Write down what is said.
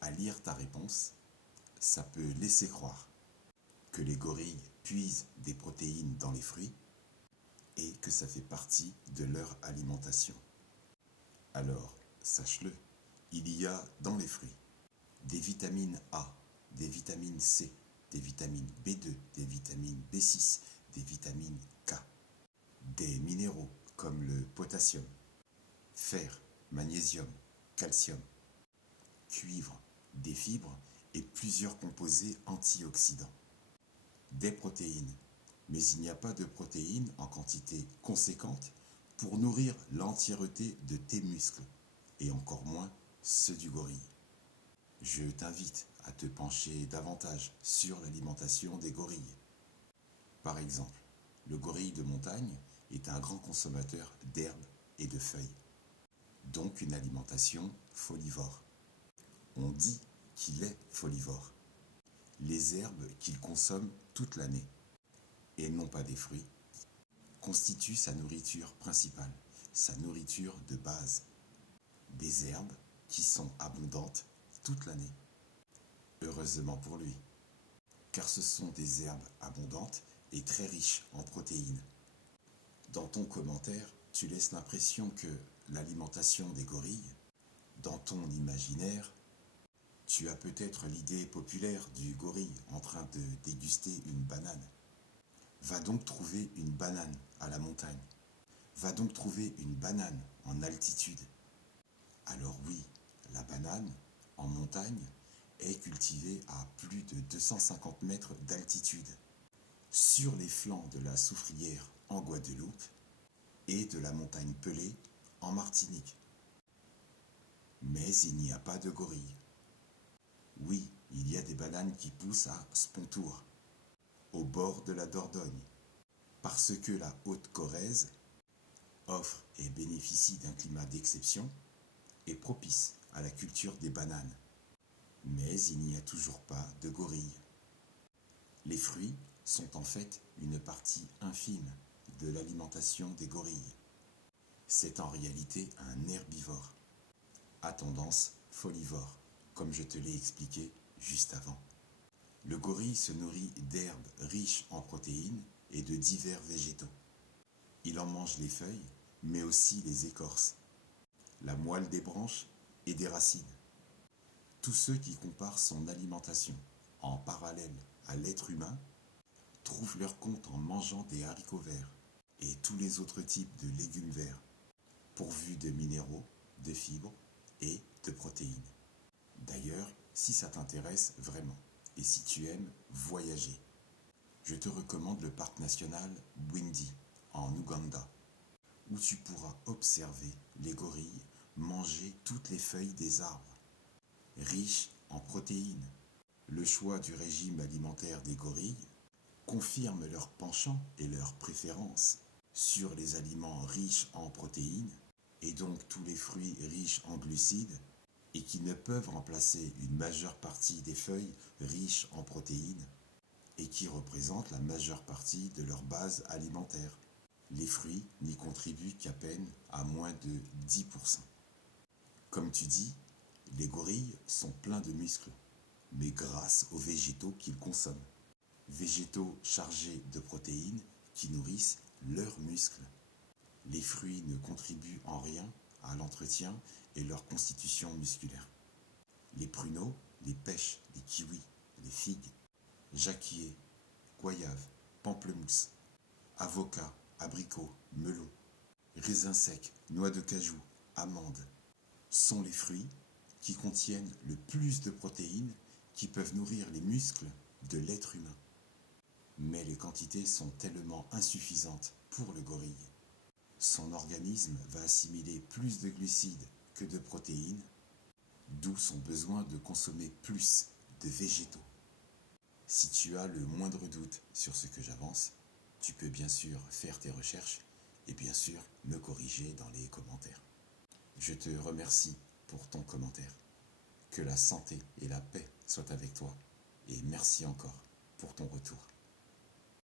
À lire ta réponse, ça peut laisser croire que les gorilles puisent des protéines dans les fruits et que ça fait partie de leur alimentation. Alors, sache-le, il y a dans les fruits des vitamines A, des vitamines C, des vitamines B2, des vitamines B6, des vitamines K, des minéraux comme le potassium, fer, magnésium, calcium, cuivre, des fibres et plusieurs composés antioxydants. Des protéines, mais il n'y a pas de protéines en quantité conséquente pour nourrir l'entièreté de tes muscles, et encore moins ceux du gorille. Je t'invite à te pencher davantage sur l'alimentation des gorilles. Par exemple, le gorille de montagne est un grand consommateur d'herbes et de feuilles, donc une alimentation folivore. On dit qu'il est folivore. Les herbes qu'il consomme toute l'année, et non pas des fruits, constituent sa nourriture principale, sa nourriture de base. Des herbes qui sont abondantes toute l'année. Heureusement pour lui, car ce sont des herbes abondantes et très riches en protéines. Dans ton commentaire, tu laisses l'impression que l'alimentation des gorilles, dans ton imaginaire, tu as peut-être l'idée populaire du gorille en train de déguster une banane. Va donc trouver une banane à la montagne. Va donc trouver une banane en altitude. Alors oui, la banane, en montagne, est cultivée à plus de 250 mètres d'altitude, sur les flancs de la Soufrière en Guadeloupe et de la montagne Pelée en Martinique. Mais il n'y a pas de gorilles. Oui, il y a des bananes qui poussent à Spontour, au bord de la Dordogne, parce que la Haute-Corrèze offre et bénéficie d'un climat d'exception et propice à la culture des bananes. Mais il n'y a toujours pas de gorilles. Les fruits sont en fait une partie infime de l'alimentation des gorilles. C'est en réalité un herbivore, à tendance folivore, comme je te l'ai expliqué juste avant. Le gorille se nourrit d'herbes riches en protéines et de divers végétaux. Il en mange les feuilles, mais aussi les écorces, la moelle des branches et des racines. Tous ceux qui comparent son alimentation en parallèle à l'être humain trouvent leur compte en mangeant des haricots verts et tous les autres types de légumes verts, pourvus de minéraux, de fibres et de protéines. D'ailleurs, si ça t'intéresse vraiment et si tu aimes voyager, je te recommande le parc national Bwindi en Ouganda, où tu pourras observer les gorilles manger toutes les feuilles des arbres, riches en protéines. Le choix du régime alimentaire des gorilles confirme leur penchant et leur préférence sur les aliments riches en protéines et donc tous les fruits riches en glucides et qui ne peuvent remplacer une majeure partie des feuilles riches en protéines et qui représentent la majeure partie de leur base alimentaire. Les fruits n'y contribuent qu'à peine à moins de 10%. Comme tu dis, les gorilles sont pleins de muscles, mais grâce aux végétaux qu'ils consomment. Végétaux chargés de protéines qui nourrissent leurs muscles. Les fruits ne contribuent en rien à l'entretien et leur constitution musculaire. Les pruneaux, les pêches, les kiwis, les figues, jacquiers, goyaves, pamplemousses, avocats, abricots, melons, raisins secs, noix de cajou, amandes, sont les fruits qui contiennent le plus de protéines qui peuvent nourrir les muscles de l'être humain. Mais les quantités sont tellement insuffisantes pour le gorille. Son organisme va assimiler plus de glucides que de protéines, d'où son besoin de consommer plus de végétaux. Si tu as le moindre doute sur ce que j'avance, tu peux bien sûr faire tes recherches et bien sûr me corriger dans les commentaires. Je te remercie pour ton commentaire. Que la santé et la paix soient avec toi et merci encore pour ton retour.